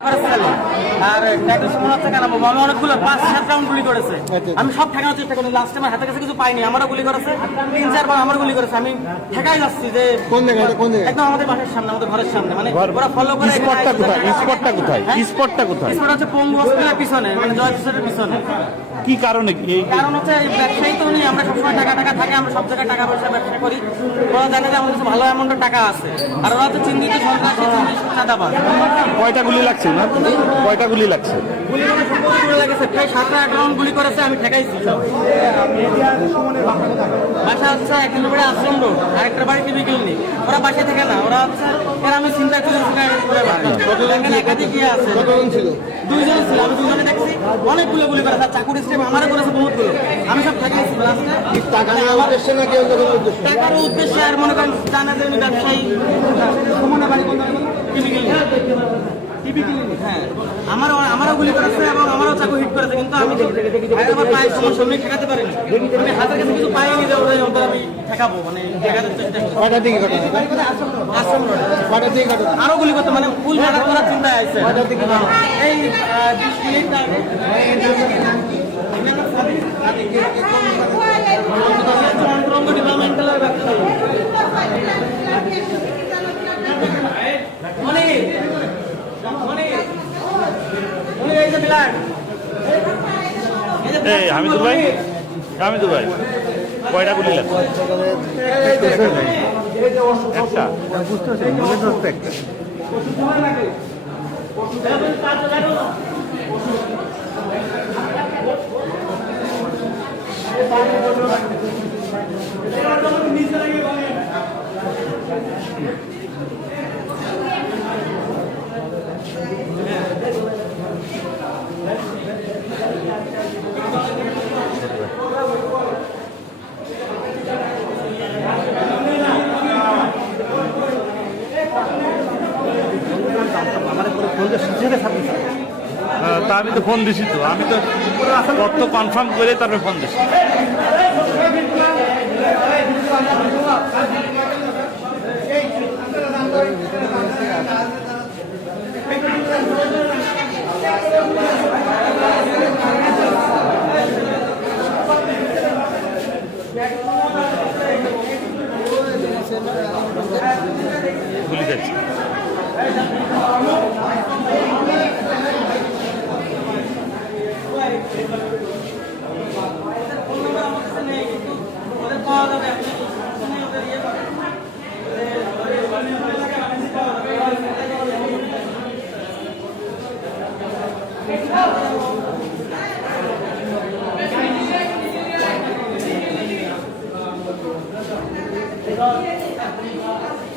আর আমি অনেকগুলো 5-7 রাউন্ড গুলি করেছে। আমি সব ঠেকানোর চেষ্টা করি, লাস্টে আমার হাতে কাছে কিছু পাইনি। আমারও গুলি করেছে, 3-4 বার আমার গুলি করেছে। আমি ঠেকাই যাচ্ছি যে কোন জায়গায় একদম আমাদের বাসার সামনে, আমাদের ঘরের সামনে, মানে ওরা ফলো করে। স্পটটা কোথায়? স্পটটা কোথায়? স্পটটা কোথায়? স্পট হচ্ছে পঙ্গু হসপিটালের পিছনে, মানে জয় কিশোরের পিছনে। কি কারণে? কারণ হচ্ছে ব্যবসায়ী তো নেই, আমরা সবসময় টাকা থাকে, আমরা সব জায়গায় টাকা পয়সা ব্যবসা করি। ওরা জানে যে আমাদের কাছে ভালো অ্যামাউন্টের টাকা আছে, আর ওরা তো চিহ্নিত সন্ত্রাসী, চাঁদাবাজ। কয়টা গুলি লাগছে না? কয়টা গুলি লাগছে? গুলি করে সম্পূর্ণ গুলি লাগেছে, প্রায় 7-8 রাউন্ড গুলি করেছে। আমি ঠেকাইছি সব। বাসা হচ্ছে 1 কিলোমিটার আশ্রম রোড, আরেকটা বাড়ি টিভি ক্লিনিক। ওরা বাসায় থাকে না, ওরা হচ্ছে এর আমি চিন্তা করে একাধিক ইয়ে আছে। ছিল? 2 জন ছিল, আমি 2 জনে দেখছি। অনেকগুলো গুলি করেছে, আর চাকুর স্টেপ আমারও করেছে বহুতগুলো। আমি সব ঠেকাইছি। টাকা নেওয়ার উদ্দেশ্যে নাকি অন্য কোনো উদ্দেশ্যে? টাকার উদ্দেশ্যে, আর মনে করেন জানা যে আমি ব্যবসায়ী। টিভি ক্লিনিক, হ্যাঁ। আমারও গুলি করেছে এবং আমারও চাকু হিট করেছে, কিন্তু আমি আমার পায়ের সমস্যা, আমি ঠেকাতে পারিনি। আমি হাতের কাছে কিছু পাইনি যে ওদের আমি ঠেকাবো, মানে ঠেকাতে চেষ্টা করি। কয়টার দিকে ঘটনা? আশ্রম রোডে। কয়টার দিকে ঘটনা? আরো গুলি করতে, মানে ফুল মারা করার চিন্তায় আছে। এই 20 মিনিট আগে ডিপার্টমেন্টালের ব্যবসা। হামিদুল ভাই, হামিদুল ভাই, কয়টা গুলি লাগছে? একটা। বুঝতে পারছি, একটা। তা আমি তো ফোন দিছি, তো আমি তো তথ্য কনফার্ম করে তারপরে ফোন দিছি। গুলি যাচ্ছে। Thank you.